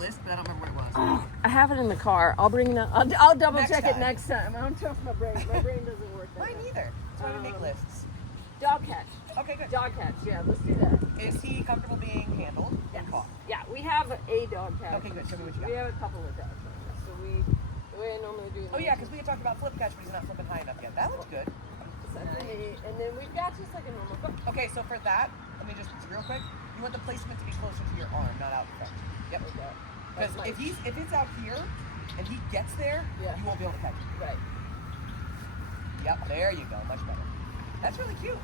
list, but I don't remember what it was. I have it in the car. I'll bring it. I'll double Next check it time. next time. I don't trust my brain. My brain doesn't work. That Mine way. neither. That's why we make lists. Dog catch. Okay, good. Dog catch. Yeah, let's do that. Is he comfortable being handled Yes. and caught? Yeah, we have a dog catch. Okay, good. Show me what you We got. have a couple of dogs. So the way I normally do. Oh yeah, because we had talked about flip catch, but he's not flipping high enough yet. That looks good. And then we've got just like a normal. Okay, so for that, let me just real quick. You want the placement to be closer to your arm, not out in front. Yep. Okay. Because if it's out here and he gets there, Yeah. you won't be able to catch it. Right. Yep. There you go. Much better. That's really cute.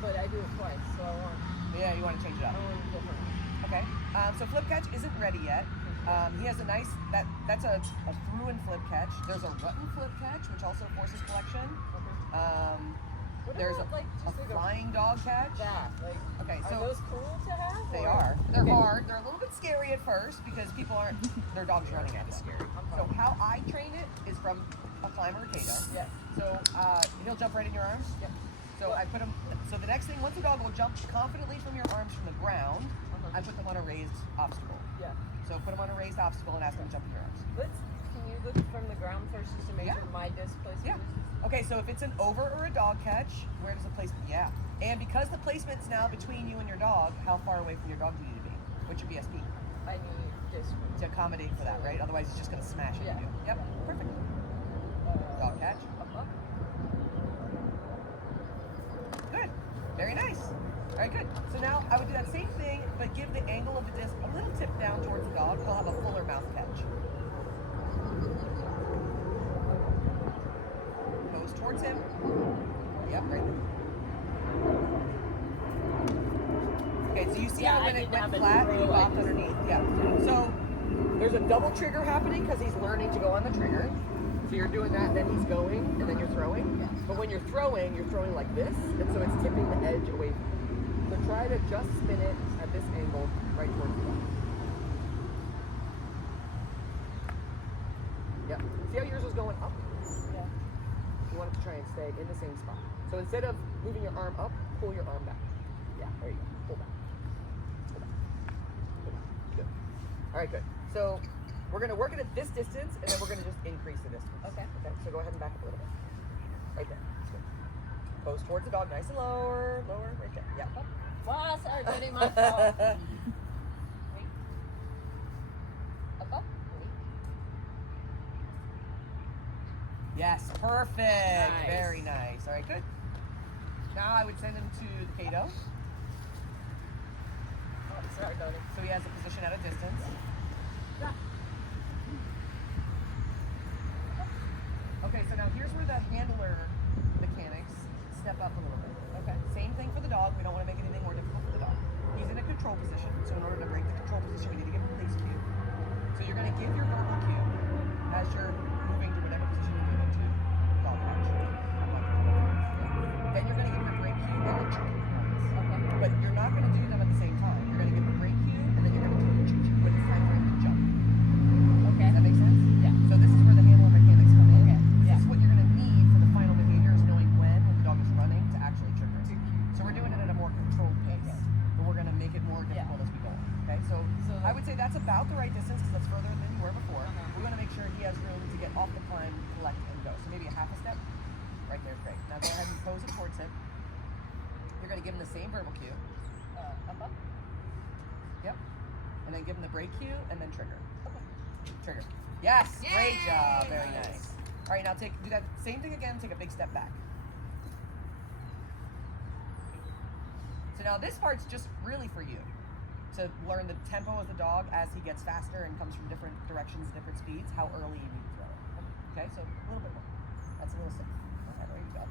But I do it twice, so I want. Yeah, you want to change it up. I want it different. Okay. So flip catch isn't ready yet. He has a nice that's a through and flip catch. There's a ruttin flip catch, which also forces collection. What There's about, like, a just like flying dog catch. that? Like, Okay, are so those cool to have? they or- are. They're Okay. hard. They're a little bit scary at first because people aren't. Their dogs running at them. So how I train it is from a climber Kato. Yeah. So he'll jump right in your arms. Yeah. So I put him. So the next thing, once the dog will jump confidently from your arms from the ground, I put them on a raised obstacle. Yeah. So put them on a raised obstacle and ask them to jump in your arms. Can you look from the ground first just to make Yeah. sure my disc placement Yeah. is? Okay, so if it's an over or a dog catch, where does the placement? Yeah. And because the placement's now between you and your dog, how far away from your dog do you need to be? What's your BSP? I need disc. To accommodate for that, right? Otherwise, it's just going to smash into Yeah. you. Yep, perfect. Dog catch. Up. Good. Very nice. Very good. So now I would do that same thing, but give the angle of the disc a little tip down towards the dog. He'll have a fuller mouth catch. Goes towards him. Yep, right there. Okay, so you see Yeah, how I when it didn't went have it flat, through, you like popped this. underneath? Yeah. So there's a double trigger happening because he's learning to go on the trigger. So you're doing that, then he's going, and then you're throwing. But when you're throwing like this, and so it's tipping the edge away from you. So try to just spin it at this angle right towards the dog. Yep. See how yours was going up? Yeah. You want it to try and stay in the same spot. So instead of moving your arm up, pull your arm back. Yeah, there you go. Pull back. Pull back. Pull back. Good. All right, good. So we're going to work it at this distance, and then we're going to just increase the distance. Okay. Okay, so go ahead and back up a little bit. Right there. That's good. Pose towards the dog, nice and lower, right there. Yeah. Wow, sorry, buddy, my fault. Wait. Up. Wait. Yes, perfect. Nice. Very nice. All right, good. Now I would send him to the Kato. Oh, sorry, buddy. So he has a position at a distance. Okay, so now here's where the handler mechanics step up a little bit. Okay, same thing for the dog. We don't want to make anything more difficult for the dog. He's in a control position, so in order to break the control position, we need to give him a place cue. So you're going to give your verbal cue as you're moving to whatever position you're moving to. Dog catch. Then you're going to give him a break cue and a chick. Okay. But you're not going to do them at the same time. You're going to give him a break cue and then you're going to do the chick when it's time for him to jump. Okay. Does that make sense? Yeah. So this is where the handler mechanics come in. Okay. This is what you're going to need for the final behavior is knowing when the dog is running to actually trigger it. So we're doing it at a more controlled pace, but we're going to make it more difficult as we go on. Okay, so I would say that's about the right distance because that's further than you were before. We want to make sure he has room to get off the climb, collect, and go. So maybe a half a step. Right there is great. Now go ahead and pose it towards him. You're going to give him the same verbal cue. Up. Yep. And then give him the break cue and then trigger. Trigger. Yes, great job. Very nice. All right, now do that same thing again. Take a big step back. So now this part's just really for you to learn the tempo of the dog as he gets faster and comes from different directions, different speeds, how early you need to throw it. Okay, so a little bit more. That's a little simple. Okay, there you go.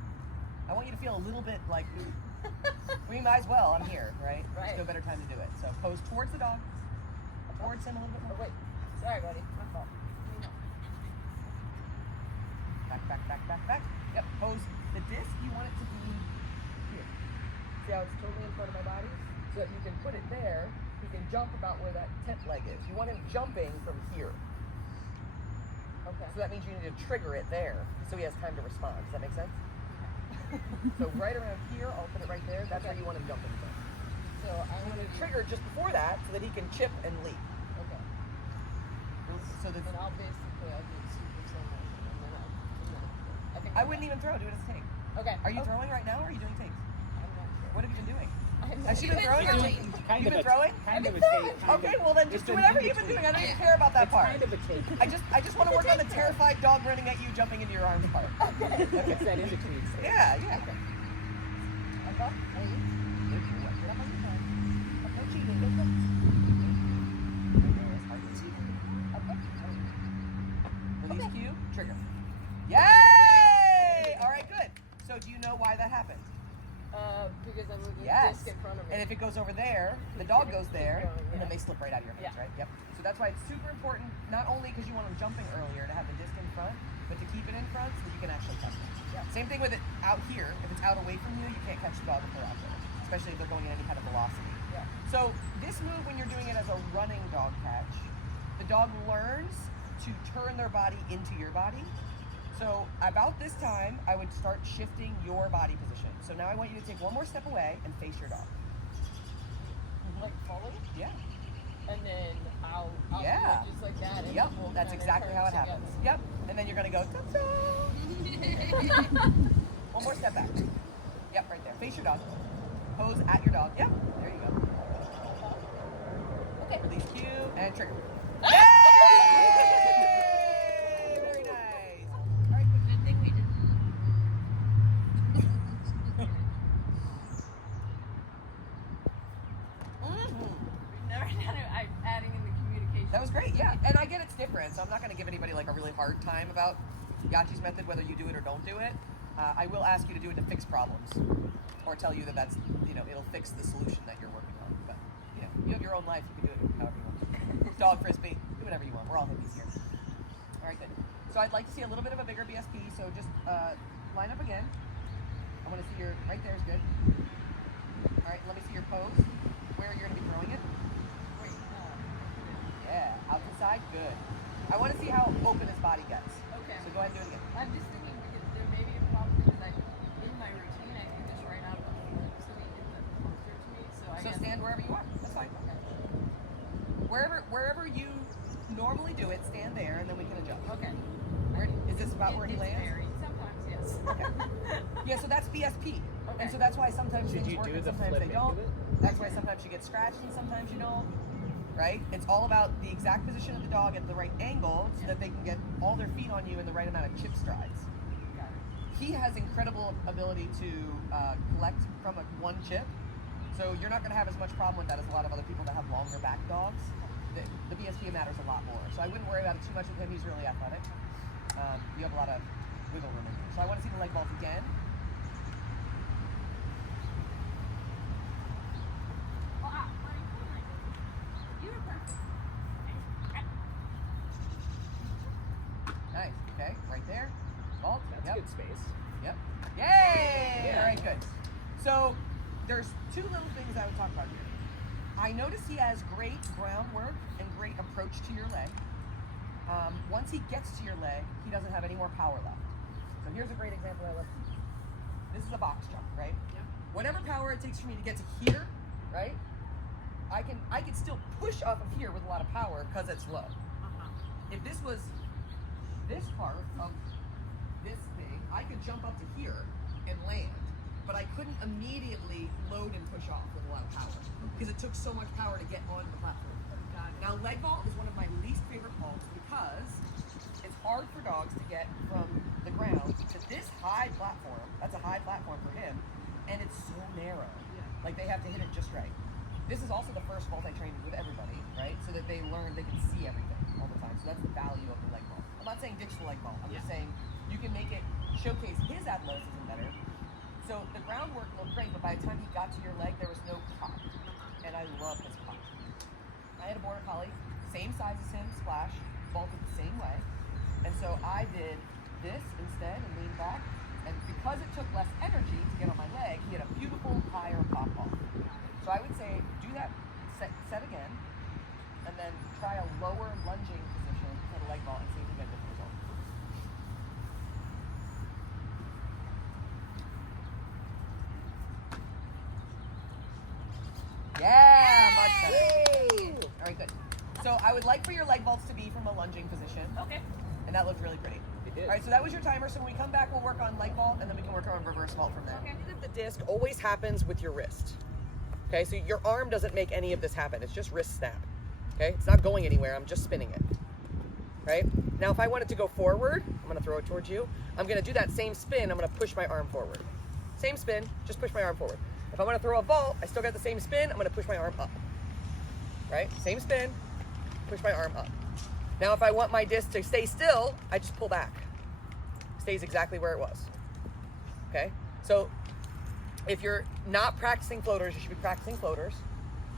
I want you to feel a little bit like, we might as well, I'm here, right? There's no better time to do it. So pose towards the dog, towards him a little bit more. Oh, wait. Sorry, buddy. My fault. Back. Yep, pose the disc, you want it to be here. See how it's totally in front of my body? So that you can put it there, he can jump about where that tent leg is. You want him jumping from here. Okay. So that means you need to trigger it there, so he has time to respond. Does that make sense? So right around here, I'll put it right there. That's where you want him jumping from. So I I'm want going to trigger just before that so that he can chip and leap. Okay. So the, And I'll do super slow motion, and then I think I wouldn't even throw. Do it as a take. Okay. Are you throwing right now, or are you doing takes? I'm not sure. What have you been doing? I'm Has she not been sure. throwing? Or Really? you've been throwing? Kind of a throwing. take. kind Okay, of- well then it's just do been whatever in you've been between. doing. I don't even care about that It's part. kind of a take. I just want to work on the terrified dog running at you, jumping into your arms part. Okay. It's that in between stage. Yeah, yeah. Okay. Wait. Release cue, trigger. Yay! All right, good. So do you know why that happened? Because I'm moving Yes. disc in front of me. And if it goes over there, the dog goes there, going, and then yeah. they slip right out of your hands, Yeah. right? Yep. So that's why it's super important, not only because you want them jumping earlier to have the disc in front, but to keep it in front so that you can actually catch it. Yeah. Same thing with it out here. If it's out away from you, you can't catch the dog if they're out there, especially if they're going at any kind of velocity. Yeah. So this move, when you're doing it as a running dog catch, the dog learns to turn their body into your body. So about this time, I would start shifting your body position. So now I want you to take one more step away and face your dog. Like follow, Yeah. and then I'll Yeah. do it just like that. And Yep. we'll That's kinda exactly turn how it together. happens. Yep. And then you're gonna go. Ta-ta. One more step back. Yep, right there. Face your dog. Pose at your dog. Yep. There you go. Okay. Release cue and trigger. Ah! Yay! Very nice. All right, good thing we did. Never done it. I'm adding in the communication. That was great, yeah. And I get it's different, so I'm not going to give anybody like a really hard time about Yachi's method, whether you do it or don't do it. I will ask you to do it to fix problems, or tell you that that's, it'll fix the solution that you're working on. But, you have your own life, you can do it however you want. Dog frisbee, do whatever you want. We're all hippies here. All right, good. So I'd like to see a little bit of a bigger BSP, so just line up again. I want to see your, right there is good. All right, let me see your pose, where you're going to be throwing it. Wait, Yeah, out the side, good. I want to see how open his body gets. Okay. So go ahead and do it again. I'm just thinking because there may be a problem because in my routine I do this right out of the front, so they get them closer to me. So I So guess. stand wherever you are. That's fine. Okay. Wherever you normally do it, stand there, and then we can adjust. Okay. Where, is this about where he It's lands? varied. Sometimes, yes. Okay. Yeah, so that's BSP. Okay. And so that's why sometimes Should things you work do and the sometimes they flip don't. into it? That's why sometimes you get scratched and sometimes you don't. Right? It's all about the exact position of the dog at the right angle so that they can get all their feet on you in the right amount of chip strides. Got it. He has incredible ability to collect from one chip, so you're not going to have as much problem with that as a lot of other people that have longer back dogs. The BSP matters a lot more, so I wouldn't worry about it too much with him. He's really athletic. You have a lot of wiggle room in him. So I want to see the leg vault again. Nice. Okay, right there. Vault. That's Yep. good space. Yep. Yay! Yeah. All right, good. So there's two little things I would talk about here. I notice he has great groundwork and great approach to your leg. Once he gets to your leg, he doesn't have any more power left. So here's a great example I love. This is a box jump, right? Yep. Whatever power it takes for me to get to here, right? I can still push off of here with a lot of power because it's low. If this was this part of this thing, I could jump up to here and land, but I couldn't immediately load and push off with a lot of power because it took so much power to get onto the platform. Now, leg vault is one of my least favorite vaults because it's hard for dogs to get from the ground to this high platform. That's a high platform for him, and it's so narrow. Like they have to hit it just right. This is also the first vault I trained with everybody, right? So that they learn they can see everything all the time. So that's the value of the leg vault. I'm not saying ditch the leg vault. I'm just saying you can make it showcase his athleticism better. So the groundwork looked great, but by the time he got to your leg, there was no pop. And I love his pop. I had a border collie, same size as him, Splash, vaulted the same way. And so I did this instead and leaned back. And because it took less energy to get on my leg, he had a beautiful higher pop off. So I would say do that set again, and then try a lower lunging position for the leg vault and see if you get a different result. Yeah, much better. All right, good. So I would like for your leg vaults to be from a lunging position. Okay. And that looked really pretty. It did. All right, so that was your timer. So when we come back, we'll work on leg vault, and then we can work on reverse vault from there. Okay. The disc always happens with your wrist. Okay, so your arm doesn't make any of this happen. It's just wrist snap. Okay, it's not going anywhere. I'm just spinning it. Right? Now, if I want it to go forward, I'm going to throw it towards you. I'm going to do that same spin. I'm going to push my arm forward. Same spin, just push my arm forward. If I want to throw a vault, I still got the same spin. I'm going to push my arm up. Right? Same spin, push my arm up. Now, if I want my disc to stay still, I just pull back. Stays exactly where it was. Okay? So, if you're not practicing floaters, you should be practicing floaters.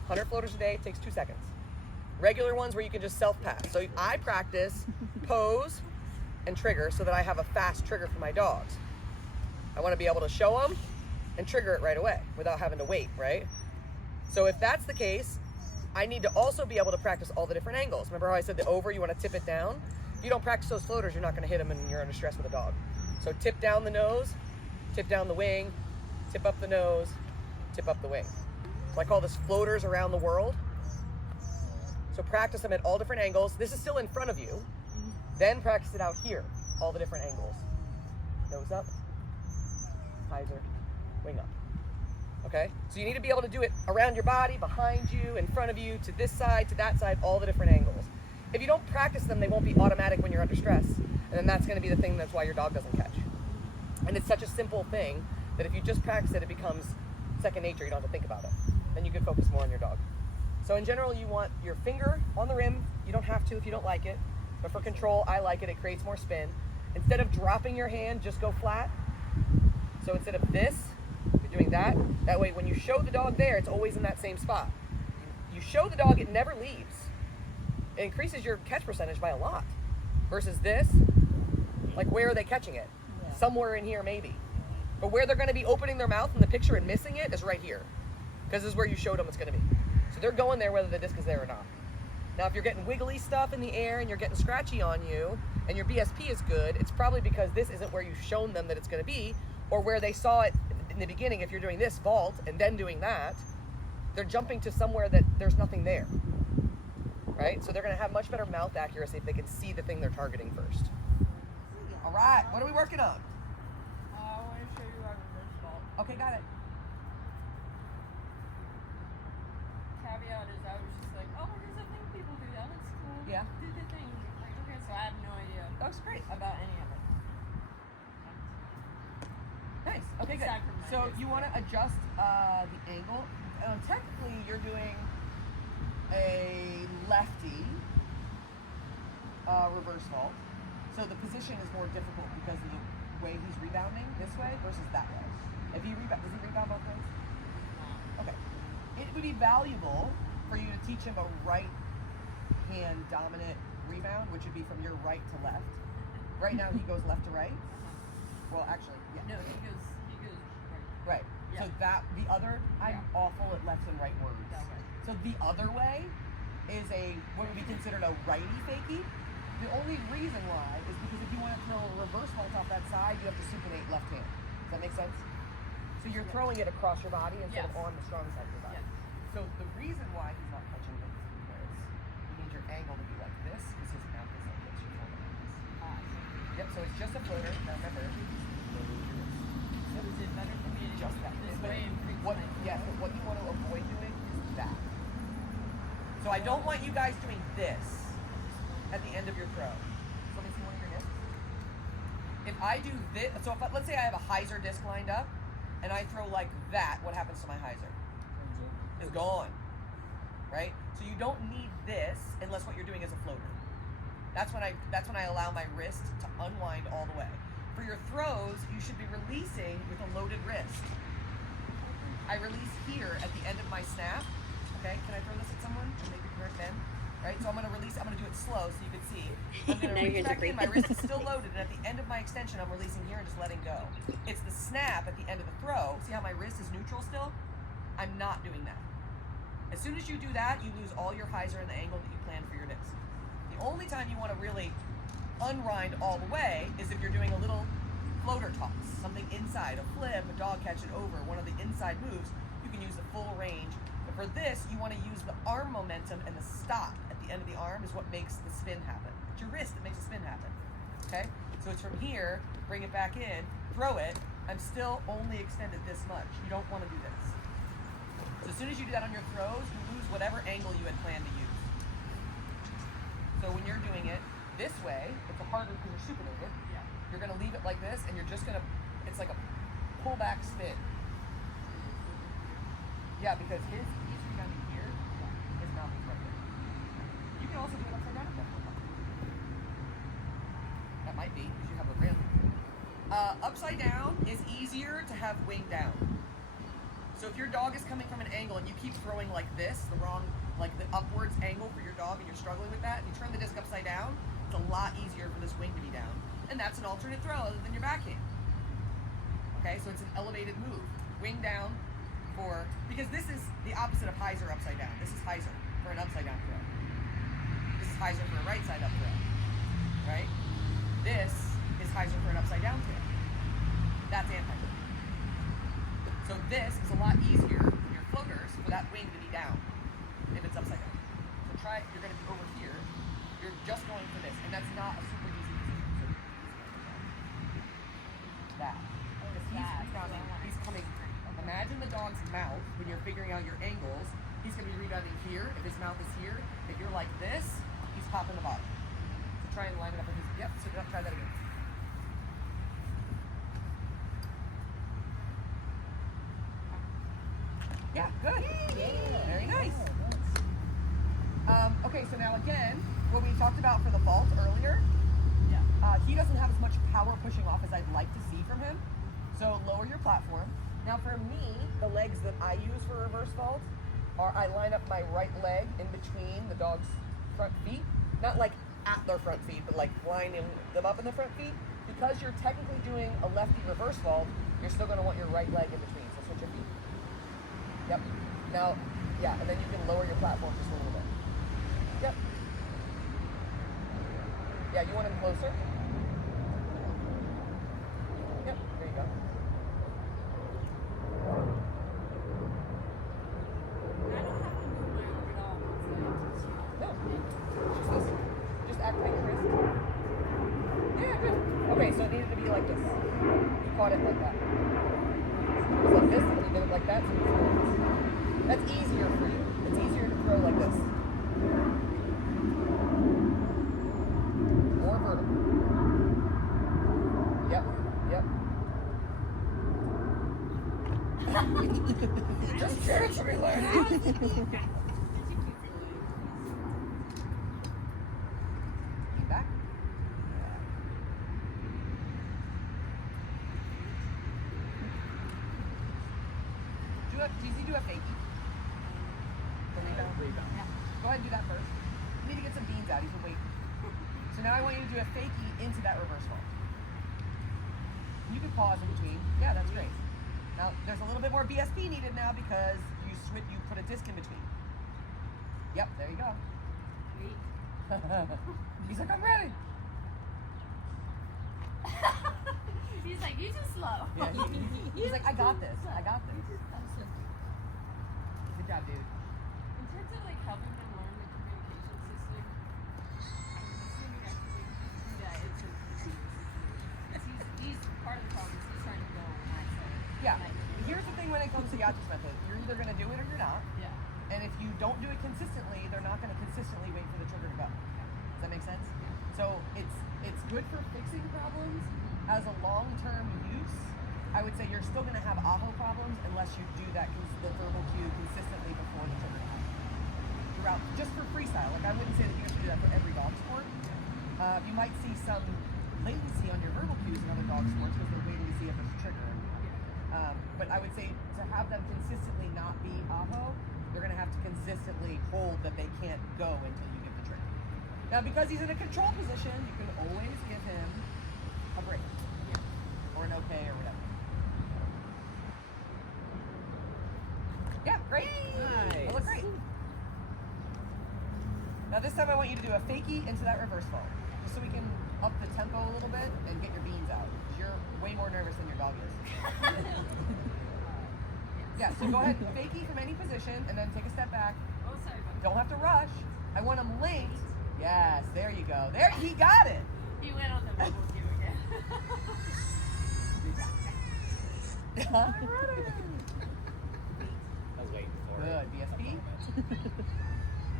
100 floaters a day, it takes 2 seconds. Regular ones where you can just self-pass. So I practice pose and trigger so that I have a fast trigger for my dogs. I want to be able to show them and trigger it right away without having to wait, right? So if that's the case, I need to also be able to practice all the different angles. Remember how I said the over, you want to tip it down? If you don't practice those floaters, you're not going to hit them and you're under stress with a dog. So tip down the nose, tip down the wing, tip up the nose, tip up the wing. So I call this floaters around the world. So practice them at all different angles. This is still in front of you. Then practice it out here, all the different angles. Nose up, hyzer, wing up. Okay? So you need to be able to do it around your body, behind you, in front of you, to this side, to that side, all the different angles. If you don't practice them, they won't be automatic when you're under stress. And then that's going to be the thing that's why your dog doesn't catch. And it's such a simple thing that if you just practice it, it becomes second nature. You don't have to think about it. Then you can focus more on your dog. So in general, you want your finger on the rim. You don't have to if you don't like it. But for control, I like it. It creates more spin. Instead of dropping your hand, just go flat. So instead of this, you're doing that. That way, when you show the dog there, it's always in that same spot. You show the dog, it never leaves. It increases your catch percentage by a lot. Versus this, like where are they catching it? Somewhere in here, maybe. But where they're going to be opening their mouth in the picture and missing it is right here. Because this is where you showed them it's going to be. So they're going there whether the disc is there or not. Now, if you're getting wiggly stuff in the air and you're getting scratchy on you and your BSP is good, it's probably because this isn't where you've shown them that it's going to be, or where they saw it in the beginning. If you're doing this vault and then doing that, they're jumping to somewhere that there's nothing there. Right? So they're going to have much better mouth accuracy if they can see the thing they're targeting first. All right. What are we working on? I want to show you our reverse vault. Okay, got it. Caveat is I was just like, oh, there's a thing people do. That looks cool. Yeah. Do the thing. Like, okay, so I had no idea That was great. about any of it. Nice. Okay, good. Aside from my So disc. you want to adjust the angle. Technically, you're doing a lefty reverse vault. So the position is more difficult because of the way he's rebounding this way versus that way. If he does he rebound both ways? Okay. It would be valuable for you to teach him a right hand dominant rebound, which would be from your right to left. Right now he goes left to right. Well, actually, yeah. No, he goes right. Right. Yeah. So that the other, I'm Yeah. awful at left and right words. That way. So the other way is what would be considered a righty fakie. The only reason why is because if you want to throw a reverse vault off that side, you have to supinate left hand. Does that make sense? So you're throwing it across your body instead of Yes. on the strong side of your body. Yes. So the reason why he's not catching it is because you need your angle to be like this because his mouth is like this. Your shoulder like this. Yep, so it's just a floater. Now remember, So is it better for me to just do that. it this But way and fix what, my yes, but what you want to avoid doing is that. So I don't want you guys doing this at the end of your throw. So let me see one of your discs. If I do this, so if let's say I have a hyzer disc lined up, and I throw like that, what happens to my hyzer? It's gone, right? So you don't need this unless what you're doing is a floater. That's when I allow my wrist to unwind all the way. For your throws, you should be releasing with a loaded wrist. I release here at the end of my snap. Okay, can I throw this at someone and make it correct then? Right, so I'm gonna release. I'm gonna do it slow so you can see. I'm gonna Now you're reach back in. gonna My wrist is still loaded, and at the end of my extension, I'm releasing here and just letting go. It's the snap at the end of the throw. See how my wrist is neutral still? I'm not doing that. As soon as you do that, you lose all your hyzer and the angle that you planned for your disc. The only time you want to really unwind all the way is if you're doing a little floater toss, something inside, a flip, a dog catch it over, one of the inside moves. You can use the full range. But for this, you want to use the arm momentum and the stop at the end of the arm. arm is what makes the spin happen. It's your wrist that makes the spin happen. Okay? So it's from here, bring it back in, throw it. I'm still only extended this much. You don't want to do this. So as soon as you do that on your throws, you lose whatever angle you had planned to use. So when you're doing it this way, it's harder because you're supinated. Yeah. You're going to leave it like this, and you're just going to, it's like a pullback spin. Yeah, because he's rebounding here, his mouth is right there. You can also do it upside down if that's what you want. That might be, because you have a rim. Upside down is easier to have wing down. So if your dog is coming from an angle and you keep throwing like this, the wrong, like the upwards angle for your dog, and you're struggling with that, and you turn the disc upside down, it's a lot easier for this wing to be down. And that's an alternate throw other than your backhand. Okay, so it's an elevated move. Wing down for, because this is the opposite of hyzer upside down. This is hyzer for an upside down throw. This is hyzer for a right side up throw. Right? This is hyzer for an upside down throw. That's anti-hook. So this is a lot easier for your floaters for that wing to be down if it's upside down. So try, you're going to be over here. You're just going for this, and that's not a super easy position. So that. Because he's rebounding, he's coming. Imagine the dog's mouth when you're figuring out your angles. He's going to be rebounding here. If his mouth is here, if you're like this, he's popping the bottom. So try and line it up with his. Yep. So try that again. Yeah, good. Very nice. Okay, so now again, what we talked about for the vault earlier, he doesn't have as much power pushing off as I'd like to see from him. So lower your platform. Now for me, the legs that I use for reverse vault are I line up my right leg in between the dog's front feet. Not like at their front feet, but like lining them up in the front feet. Because you're technically doing a lefty reverse vault, you're still going to want your right leg in between. So switch your feet. Yep. Now, yeah, and then you can lower your platform just a little bit. Yep. Yeah, you want him closer? Yep, there you go. I don't have to move my arm at all once I teach you. No. Just activate your wrist. Yeah, good. Okay, so it needed to be like this. You caught it like that. It was like this, and you did it like that, so you threw it. That's easier for you. It's easier to throw like this. More vertical. Yep, yep. Just scared to be learning. Keep back. Do a fakie. The rebound. Yeah. Go ahead and do that first. You need to get some beans out. He's been waiting. So now I want you to do a fakie into that reverse vault. You can pause in between. Yeah, that's great. Now there's a little bit more BSP needed now because you put a disc in between. Yep, there you go. Sweet. He's like, I'm ready. He's like, you too slow. Yeah, he's like, I got this. I got this. Good job, dude. In terms of like helping him learn the communication system, I'm assuming I can do that. He's part of the problem. Is he's trying to go when I say. Yeah. Like, Here's the thing when it comes to Yachi's method. You're either going to do it or you're not. yeah. And if you don't do it consistently, they're not going to consistently wait for the trigger to go. Does that make sense? So it's good for fixing problems. As a long-term use, I would say you're still going to have aho problems unless you do that the verbal cue consistently before the trigger happens. Throughout, just for freestyle. Like I wouldn't say that you have to do that for every dog sport. You might see some latency on your verbal cues in other dog sports because they're waiting to see if there's a trigger. But I would say to have them consistently not be aho, they're going to have to consistently hold that they can't go until you give the trigger. Now, because he's in a control position, you can always give him a break or an okay or whatever. Yeah, great. Nice. That looked great. Now this time I want you to do a fakie into that reverse vault, just so we can up the tempo a little bit and get your beans out. Because you're way more nervous than your dog is. Yeah, so go ahead and fakie from any position and then take a step back. Oh, sorry about that. Don't have to rush. I want them linked Yes, there you go. There, he got it. He went on the bubble cue again. I was waiting for it. Good, BSB.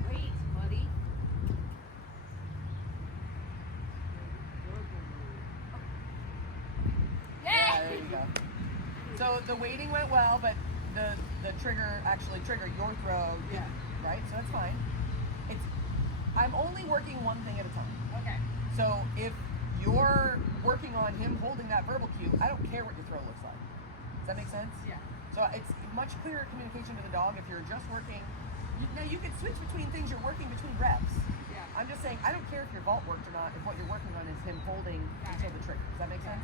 Wait, buddy. Yeah, there you go. So the waiting went well, but the trigger actually triggered your throw. Yeah. Right? So it's fine. I'm only working one thing at a time. Okay. So if you're working on him holding that verbal cue, I don't care what your throw looks like. Does that make sense? Yeah. So it's much clearer communication to the dog if you're just working. Now you can switch between things you're working between reps. Yeah. I'm just saying, I don't care if your vault worked or not, if what you're working on is him holding Got until it. the trigger. Does that make sense?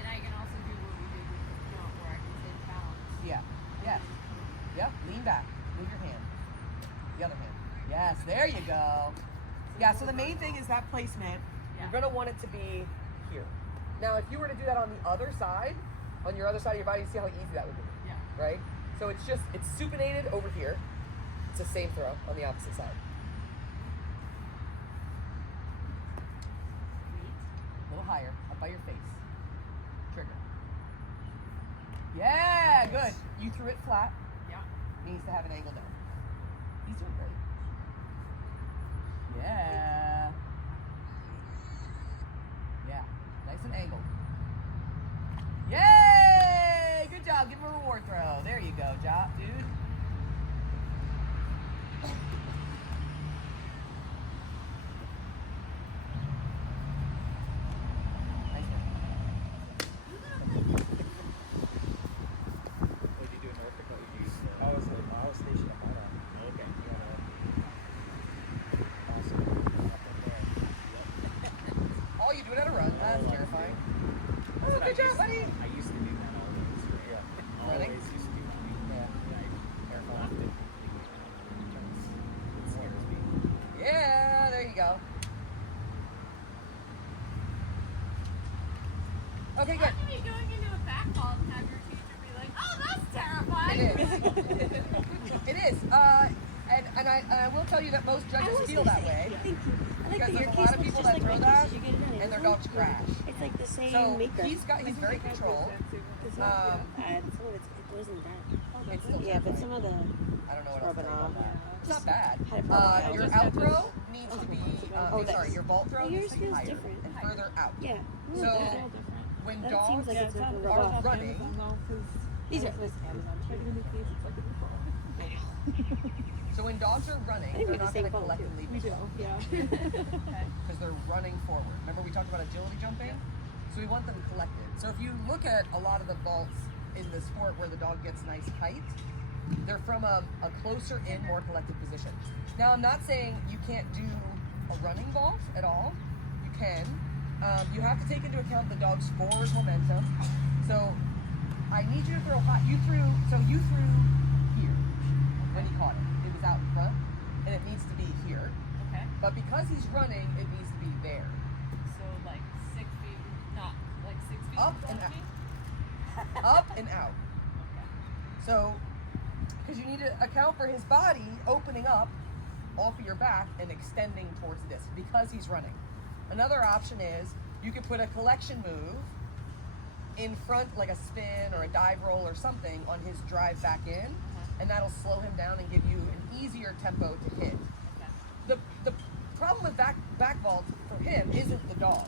And I can also do what we did with the jump where I can say balance. Yeah. Yes. Yep. Lean back. Move your hand. The other hand. Yes. There you go. Yeah. So the main thing is that placement. Yeah. You're gonna want it to be here. Now, if you were to do that on the other side, on your other side of your body, you see how easy that would be, Yeah. right? So it's supinated over here. It's the same throw on the opposite side. A little higher, up by your face. Trigger. Yeah, good. You threw it flat. Yeah. Needs to have an angle down. He's doing great. Yeah. Yeah. Nice and angled. Yay! Good job. Give him a reward throw. There you go, Jop, dude. Nice one. What did you do in Norfolk? What did you use? I was stationed at Mona. Okay. Awesome. Oh, you do it at a run. That's terrifying. Oh, good job, buddy. I used to do that always. Yeah. Running? Always used to do that. Yeah. Careful not to. It scares me. Yeah, there you go. Okay, How good. can you going into a back ball and have your teacher be like, oh, that's terrifying? It is. And I will tell you that most judges feel that way. Thank you. I like Because that your there's a case lot of looks people just that like throw my that, case. You get it done. and their dogs crash. It's like the same So maker. he's very controlled. It's Um, not bad. Some of it wasn't that. It's still Yeah, but terrifying. some of the I don't know what else to rubbing say about off. that. It's not bad. Had a problem. Your out throw needs to be, Oh, that's- your vault throw Oh, needs yours to be feels higher different. and further out. Yeah. So Yeah. when That dogs seems like it's gonna rub are off. running, These are. so when dogs are running, I think they're we not have the going to same phone, collectively too. because they're running forward. Remember we talked about agility jumping? So we want them collected. So if you look at a lot of the vaults in the sport where the dog gets nice height, they're from a closer in, more collected position. Now I'm not saying you can't do a running vault at all. You can. You have to take into account the dog's forward momentum. So I need you to throw high. You threw here when he caught it. It was out in front, and it needs to be here. Okay. But because he's running, it needs to be there. So like 6 feet, not like 6 feet Up in and front of me? Up and out. Okay. So, because you need to account for his body opening up off of your back and extending towards the disc because he's running. Another option is you could put a collection move in front, like a spin or a dive roll or something on his drive back in, and that'll slow him down and give you an easier tempo to hit. Okay. The problem with back vault for him isn't the dog.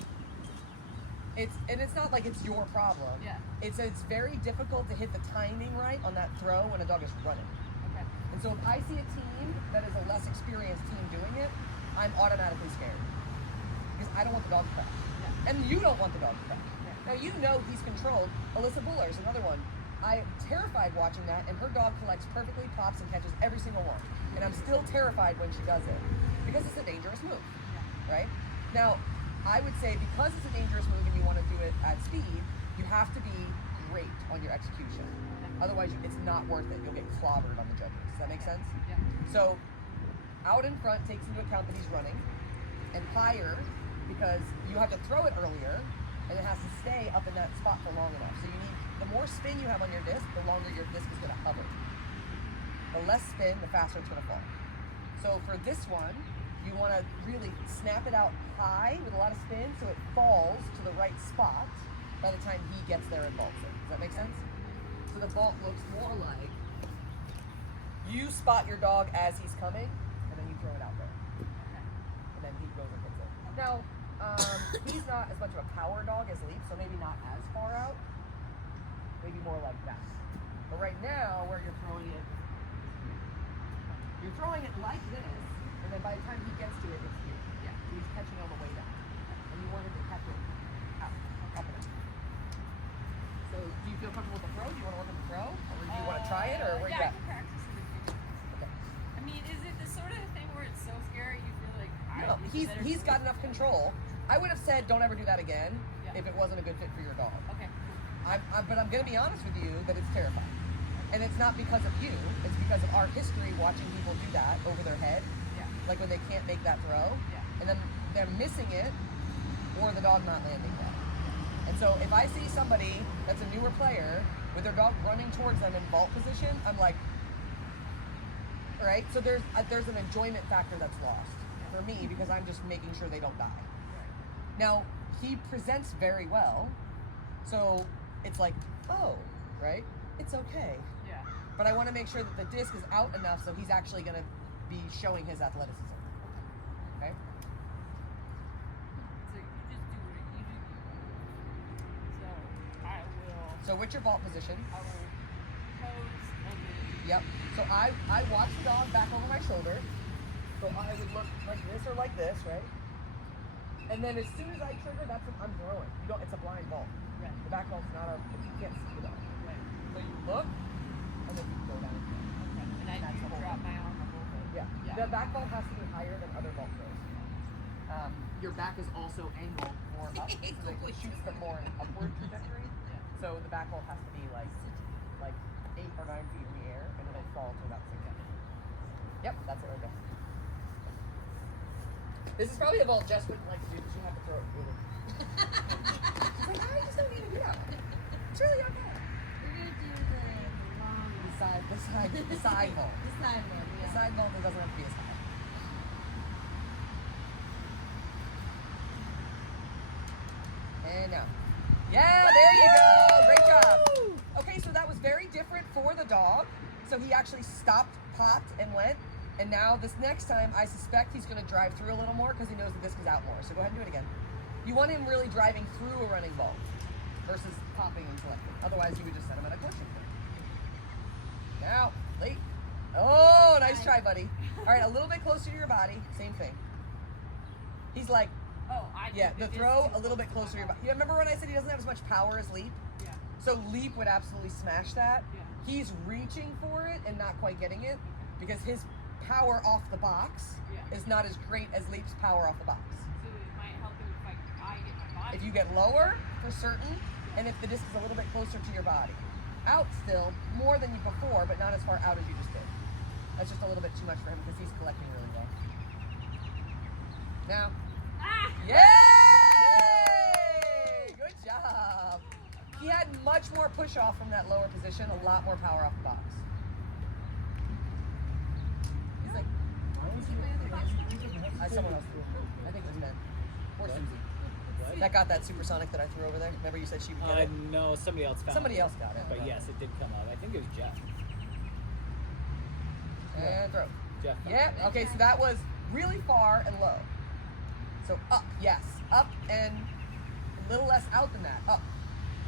It's not like it's your problem. Yeah. It's very difficult to hit the timing right on that throw when a dog is running. Okay. And so if I see a team that is a less experienced team doing it, I'm automatically scared because I don't want the dog to crash, Yeah. and you don't want the dog to crash. Yeah. Now you know he's controlled. Alyssa Buller is another one. I'm terrified watching that, and her dog collects perfectly, pops and catches every single one, and I'm still terrified when she does it because it's a dangerous move, right? Now, I would say because it's a dangerous move and you want to do it at speed, you have to be great on your execution. Otherwise, it's not worth it. You'll get clobbered on the judges. Does that make sense? Yeah. So, out in front takes into account that he's running, and higher because you have to throw it earlier, and it has to stay up in that spot for long enough. So you need, the more spin you have on your disc, the longer your disc is going to hover. The less spin, the faster it's going to fall. So for this one, you want to really snap it out high with a lot of spin so it falls to the right spot by the time he gets there and vaults it. Does that make sense? So the vault looks more like you spot your dog as he's coming, and then you throw it out there. And then he goes and hits it. Now, he's not as much of a power dog as Leap, so maybe not as far out. Maybe more like that. But right now, where you're throwing it like this, and then by the time he gets to it, it's here. Yeah. So he's catching on the way down. And you want him to catch it out, up and out. So do you feel comfortable with the throw? Do you want to work on the throw? Or do you want to try it, or where you yeah, at? I can practice it if you want. Okay. I mean, is it the sort of thing where it's so scary you feel like No, he's got enough control. I would have said don't ever do that again Yeah. if it wasn't a good fit for your dog. Okay. But I'm going to be honest with you that it's terrifying. And it's not because of you. It's because of our history watching people do that over their head. Yeah. Like when they can't make that throw. Yeah. And then they're missing it or the dog not landing that. And so if I see somebody that's a newer player with their dog running towards them in vault position, I'm like, all right, so there's an enjoyment factor that's lost for me because I'm just making sure they don't die. Right. Now, he presents very well, so it's like, oh, right? It's okay. Yeah. But I want to make sure that the disc is out enough so he's actually going to be showing his athleticism. Okay? So you just do what you do. So I will. So what's your vault position? I will pose and then. Yep. So I watch the dog back over my shoulder. So I would look like this or like this, right? And then as soon as I trigger, that's when I'm throwing. You don't. It's a blind vault. Right. The back vault's not a. You can't see the dog. Right. So you look, and then you go down. Okay. And I That's do the whole drop thing. my arm a little bit. Yeah. Yeah. The back vault has to be higher than other vault throws. Your back is also angled more up, so that it shoots them more in an upward trajectory. So the back vault has to be like 8 or 9 feet in the air, and it'll fall to about 6 feet. Yep, that's it right there. This is probably a vault Jess wouldn't like to do because you have to throw it really. She's like, I just don't need to do that. It's really okay. We're gonna do the long, The side vault. the side one. The Yeah. side vault that doesn't have to be as high. And now. Yeah, there you go. Great job. Okay, so that was very different for the dog. So he actually stopped, popped, and went. And now this next time, I suspect he's going to drive through a little more because he knows the disc is out more. So go ahead and do it again. You want him really driving through a running ball versus popping and collecting. Otherwise, you would just set him at a collection point. Now, late. Oh, nice try, buddy. All right, a little bit closer to your body. Same thing. He's like, Oh, I do yeah, the disc throw too a little bit close closer to your my body. You remember when I said he doesn't have as much power as Leap? Yeah. So Leap would absolutely smash that. Yeah. He's reaching for it and not quite getting it because his power off the box Yeah. is not as great as Leap's power off the box. So it might help him if I get my body. If you get lower, for certain, and if the disc is a little bit closer to your body. Out still, more than you before, but not as far out as you just did. That's just a little bit too much for him because he's collecting really well. Now, Ah! yay! Good job. He had much more push off from that lower position, a lot more power off the box. He's like, someone else threw it. I think it was Ben. Or Susie. What? That got that supersonic that I threw over there. Remember you said she would get it? No, somebody else found Somebody it. else got it. But yes, it did come up. I think it was Jeff. And throw. Jeff. found it. Yeah, okay, so that was really far and low. So up, yes. Up and a little less out than that. Up.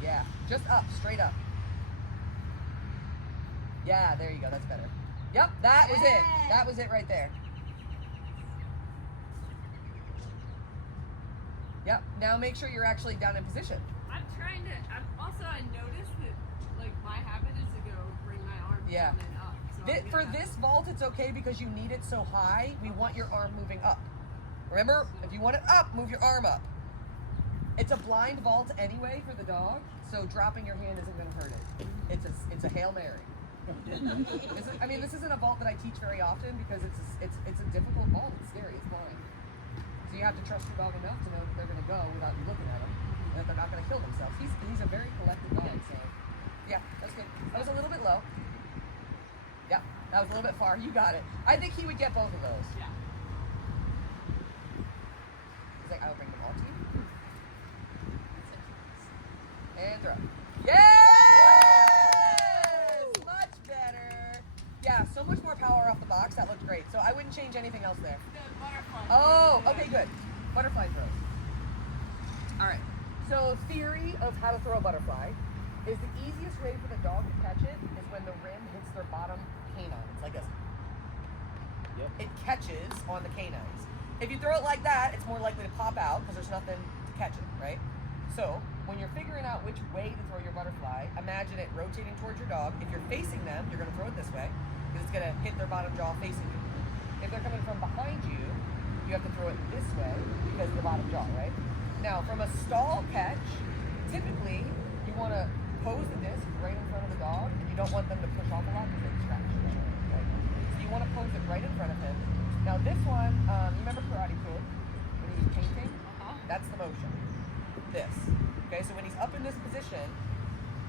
Yeah, just up, straight up. Yeah, there you go, that's better. Yep, that was it. That was it right there. Yep, now make sure you're actually down in position. I'm trying to. I noticed that like my habit is to go bring my arm Yeah. down and up. So I'm For gonna this vault, it's okay because you need it so high, we want your arm moving up. Remember, if you want it up, move your arm up. It's a blind vault anyway for the dog, so dropping your hand isn't going to hurt it. It's a Hail Mary. This isn't a vault that I teach very often because it's a difficult vault. It's scary. It's blind. So you have to trust your dog enough to know that they're going to go without you looking at them, and that they're not going to kill themselves. He's a very collected dog, so yeah, that's good. That was a little bit low. Yeah, that was a little bit far. You got it. I think he would get both of those. Yeah. say, I'll bring them all to you. That's such a And throw. Yes! Much better. Yeah, so much more power off the box. That looked great. So I wouldn't change anything else there. the butterfly. Oh, okay, good. Butterfly throws. All right. So theory of how to throw a butterfly is the easiest way for the dog to catch it is when the rim hits their bottom canine. It's like this. Yep. It catches on the canines. If you throw it like that, it's more likely to pop out because there's nothing to catch it, right? So when you're figuring out which way to throw your butterfly, imagine it rotating towards your dog. If you're facing them, you're going to throw it this way because it's going to hit their bottom jaw facing you. If they're coming from behind you, you have to throw it this way because of the bottom jaw, right? Now, from a stall catch, typically you want to pose the disc right in front of the dog, and you don't want them to push off a lot because they scratch. Right? So you want to pose it right in front of him. Now, this one, you remember Karate Kid when he was painting? That's the motion. This. Okay, so when he's up in this position,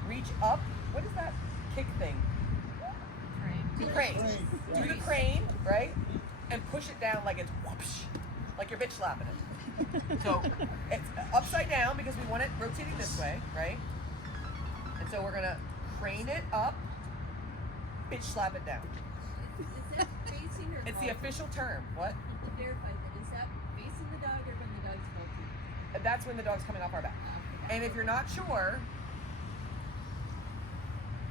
reach up. What is that kick thing? Crane. Crane. Do the crane, right? And push it down like it's whoopsh, like you're bitch slapping it. So it's upside down because we want it rotating this way, right? And so we're gonna crane it up, bitch slap it down. Is that facing or It's the going? official term. What? To verify that, is that facing the dog or when the dog's bolting? And that's when the dog's coming off our back. And if you're not sure,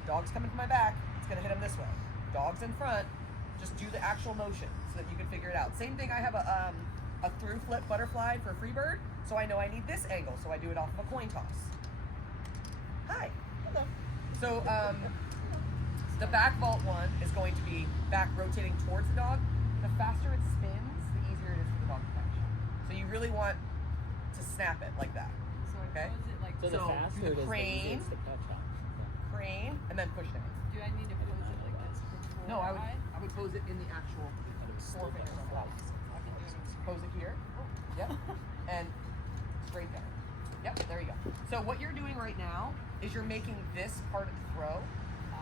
dog's coming from my back, it's gonna hit him this way. Dog's in front, just do the actual motion so that you can figure it out. Same thing, I have a through flip butterfly for Freebird, so I know I need this angle, so I do it off of a coin toss. Hi. Hello. So the back vault one is going to be back rotating towards the dog. The faster it spins, the easier it is for the dog to catch. So you really want to snap it like that. So I Okay. pose it like. So the So, faster do the it is, the crane. easier it's to catch on. Crane, and then push down. Do I need to pose it like this before No, I would pose it in the actual four fingers on the left. Pose it here. Yep. And straight down. Yep, there you go. So what you're doing right now is you're making this part of the throw.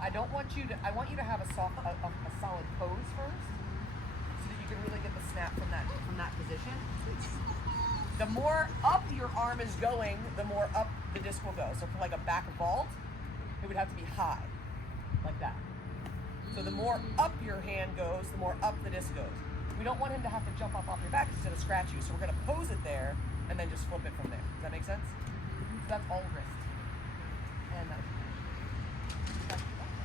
I want you to have a solid pose first so that you can really get the snap from that position. The more up your arm is going, the more up the disc will go. So for like a back vault, it would have to be high, like that. So the more up your hand goes, the more up the disc goes. We don't want him to have to jump up off your back instead of scratch you. So we're gonna pose it there and then just flip it from there. Does that make sense? So that's all wrist. And that's